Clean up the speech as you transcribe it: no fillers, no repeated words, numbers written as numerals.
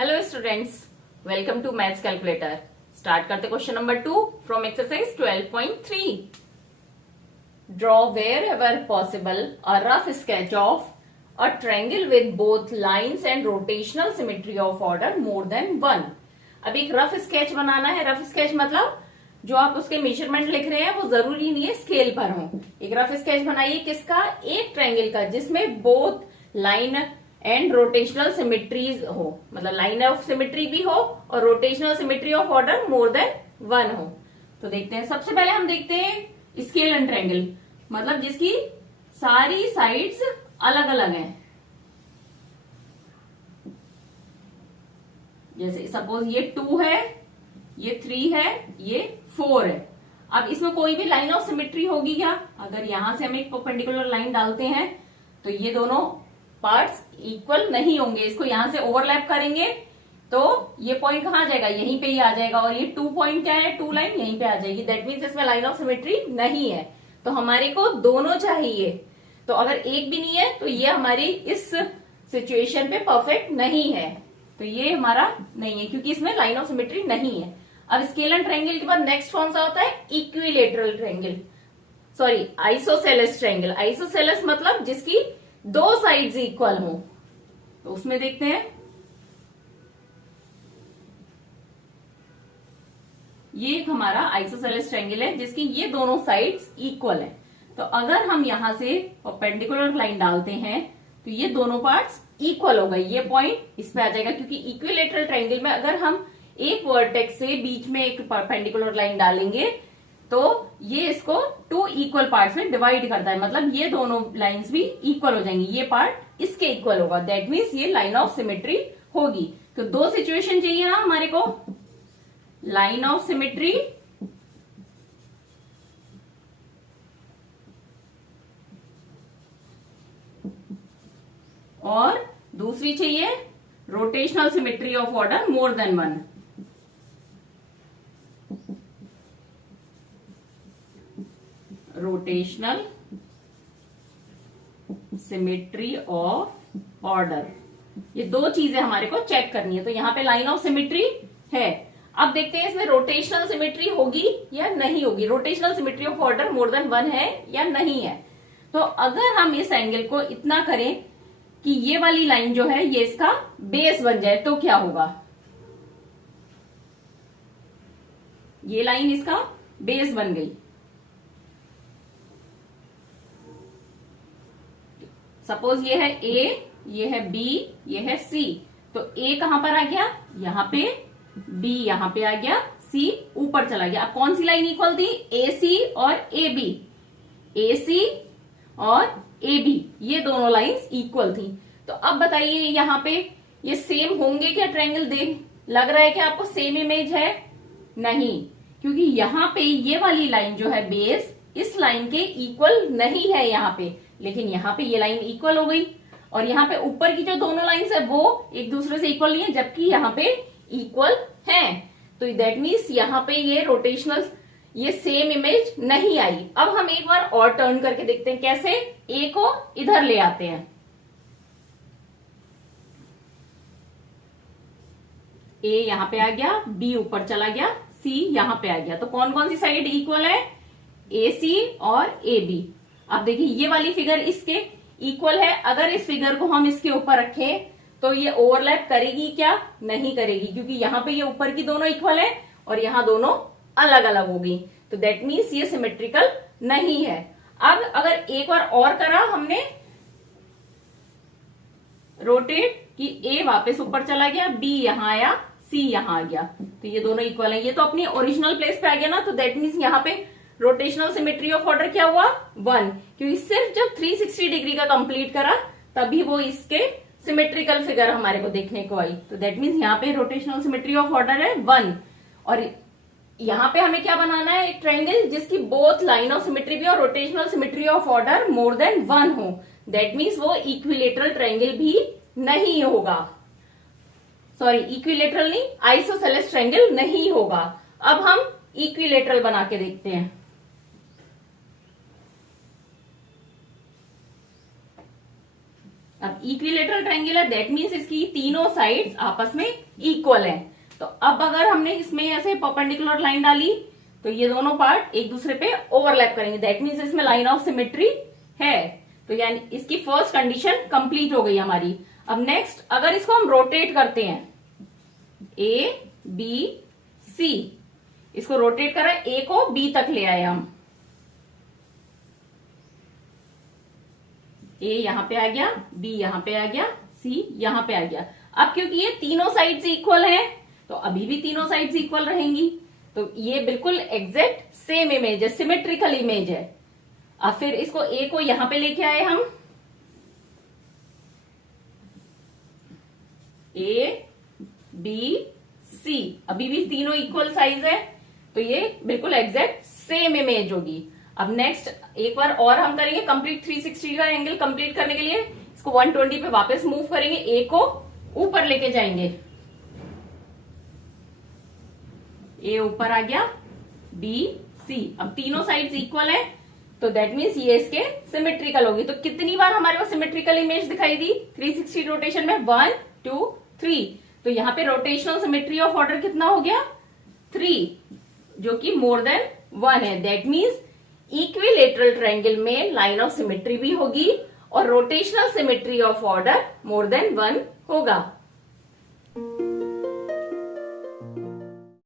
Hello students, welcome to maths calculator. Start करते question number 2 from exercise 12.3। Draw wherever possible a rough sketch of a triangle with both lines and rotational symmetry of order more than 1। अब एक rough sketch बनाना है। Rough sketch मतलब जो आप उसके measurement लिख रहे हैं वो जरूरी नहीं है स्केल पर हो। एक रफ स्केच बनाइए किसका? एक ट्रायंगल का जिसमें both line and rotational symmetries हो, मतलब लाइन ऑफ सिमेट्री भी हो और rotational symmetry of order more than 1 हो। तो देखते हैं, सबसे पहले हम देखते हैं स्केल एंड ट्रायंगल, मतलब जिसकी सारी साइड्स अलग अलग हैं। जैसे सपोज ये 2 है, ये 3 है, ये 4 है। अब इसमें कोई भी लाइन ऑफ सिमेट्री होगी क्या? अगर यहां से हम एक परपेंडिकुलर लाइन डालते हैं तो ये दोनों पार्ट्स इक्वल नहीं होंगे। इसको यहां से ओवरलैप करेंगे तो ये पॉइंट कहां जाएगा? यहीं पे ही आ जाएगा। और ये 2 पॉइंट क्या है? 2 लाइन यहीं पे आ जाएगी। दैट मीन्स इसमें लाइन ऑफ सिमेट्री नहीं है। तो हमारे को दोनों चाहिए। तो अगर एक भी नहीं है तो ये हमारी इस सिचुएशन पे परफेक्ट नहीं है। तो ये हमारा नहीं है क्योंकि इसमें लाइन ऑफ सिमेट्री नहीं है। अब स्केल एंड ट्रायंगल के बाद नेक्स्ट कौन सा होता है? Equilateral triangle, sorry isosceles triangle. Isosceles मतलब जिसकी दो साइड्स इक्वल हो। तो उसमें देखते हैं, ये एक हमारा आइसोसेलेस ट्रायंगल है जिसकी ये दोनों साइड्स इक्वल है। तो अगर हम यहां से परपेंडिकुलर लाइन डालते हैं तो ये दोनों पार्ट्स इक्वल हो गए। ये पॉइंट इस पे आ जाएगा क्योंकि इक्विलेटरल ट्रायंगल में अगर हम एक वर्टेक्स से बीच में एक परपेंडिकुलर लाइन डालेंगे तो ये इसको 2 इक्वल पार्ट्स में डिवाइड करता है, मतलब ये दोनों लाइंस भी इक्वल हो जाएंगी। ये पार्ट इसके इक्वल होगा। दैट मीन्स ये लाइन ऑफ सिमेट्री होगी। तो दो सिचुएशन चाहिए ना हमारे को, लाइन ऑफ सिमेट्री और दूसरी चाहिए rotational symmetry of order more than 1। Rotational symmetry of order, ये दो चीजें हमारे को चेक करनी है। तो यहां पे लाइन ऑफ सिमेट्री है। अब देखते हैं इसमें रोटेशनल सिमेट्री होगी या नहीं होगी। Rotational symmetry of order more than 1 है या नहीं है। तो अगर हम इस एंगल को इतना करें कि ये वाली लाइन जो है ये इसका बेस बन जाए तो क्या होगा? ये लाइन इसका बेस बन गई। सपोज ये है A, ये है B, ये है C। तो A कहां पर आ गया? यहां पे, B यहां पे आ गया, C ऊपर चला गया। अब कौन सी लाइन इक्वल थी? AC और AB। AC और AB ये दोनों लाइंस इक्वल थी। तो अब बताइए यहां पे ये सेम होंगे क्या ट्रायंगल? देख लग रहा है कि आपको सेम इमेज है? नहीं, क्योंकि यहां पे ये वाली लाइन जो है बेस इस लाइन के इक्वल नहीं है यहां पे, लेकिन यहां पे ये लाइन इक्वल हो गई। और यहां पे ऊपर की जो दोनों लाइंस है वो एक दूसरे से इक्वल नहीं है, जबकि यहां पे इक्वल हैं। तो दैट मीन्स यहां पे ये रोटेशनल ये सेम इमेज नहीं आई। अब हम एक बार और टर्न करके देखते हैं कैसे। ए को इधर ले आते हैं, ए यहां पे आ गया, बी ऊपर चला गया, सी यहां पे आ गया। तो कौन कौन सी साइड इक्वल है? ए सी और ए बी। अब देखिए ये वाली फिगर इसके इक्वल है। अगर इस फिगर को हम इसके ऊपर रखें तो ये ओवरलैप करेगी क्या? नहीं करेगी, क्योंकि यहां पे ये ऊपर की दोनों इक्वल है और यहां दोनों अलग अलग होगी। तो दैट मीन्स ये सिमेट्रिकल नहीं है। अब अगर एक बार और करा हमने रोटेट कि ए वापस ऊपर चला गया, बी यहां आया, सी यहां आ गया, तो ये दोनों इक्वल है। ये तो अपनी ओरिजिनल प्लेस पे आ गया ना। तो दैट मीन्स यहां पे रोटेशनल सिमेट्री ऑफ ऑर्डर क्या हुआ? 1, क्योंकि सिर्फ जब 360 डिग्री का कंप्लीट करा तभी वो इसके सिमेट्रिकल फिगर हमारे को देखने को आई। तो दैट मीन्स यहाँ पे रोटेशनल सिमेट्री ऑफ ऑर्डर है 1। और यहाँ पे हमें क्या बनाना है? एक ट्रायंगल जिसकी बोथ लाइन ऑफ सिमेट्री भी और rotational symmetry of order more than 1 हो। दैट मीन्स वो इक्विलेटरल ट्रायंगल भी नहीं होगा, सॉरी इक्विलेटरल नहीं, आइसोसेलेस ट्रायंगल नहीं होगा। अब हम इक्विलेटरल बना के देखते हैं। अब अब इक्विलेटरल ट्रायंगल है, दैट मीन्स इसकी तीनों साइड्स आपस में इक्वल है। तो अब अगर हमने इसमें ऐसे परपेंडिकुलर लाइन डाली तो ये दोनों पार्ट एक दूसरे पे ओवरलैप करेंगे, दैट मीन्स इसमें लाइन ऑफ सिमेट्री है। तो यानी इसकी फर्स्ट कंडीशन कंप्लीट हो गई हमारी। अब नेक्स्ट अगर इसको हम रोटेट करते हैं, ए बी सी, इसको रोटेट करा, ए को बी तक ले आए हम, ए यहां पे आ गया, बी यहां पे आ गया, सी यहां पे आ गया। अब क्योंकि ये तीनों साइड्स इक्वल हैं तो अभी भी तीनों साइड्स इक्वल रहेंगी, तो ये बिल्कुल एग्जैक्ट सेम इमेज है, सिमेट्रिकल इमेज है। अब फिर इसको ए को यहां पे लेके आए हम, ए बी सी, अभी भी तीनों इक्वल साइज है, तो ये बिल्कुल एग्जैक्ट सेम इमेज होगी। अब नेक्स्ट एक बार और हम करेंगे कंप्लीट 360 का एंगल कंप्लीट करने के लिए इसको 120 पे वापस मूव करेंगे, ए को ऊपर लेके जाएंगे, ए ऊपर आ गया, बी सी, अब तीनों साइड्स इक्वल है तो दैट मीन्स ये इसके सिमेट्रिकल होगी। तो कितनी बार हमारे को सिमेट्रिकल इमेज दिखाई दी 360 रोटेशन में? 1 2 3। तो यहाँ पे रोटेशनल सिमेट्री ऑफ ऑर्डर कितना हो गया? 3, जो कि मोर देन 1 है। दैट मीन्स इक्विलेटरल ट्रायंगल में लाइन ऑफ सिमेट्री भी होगी और rotational symmetry of order more than 1 होगा।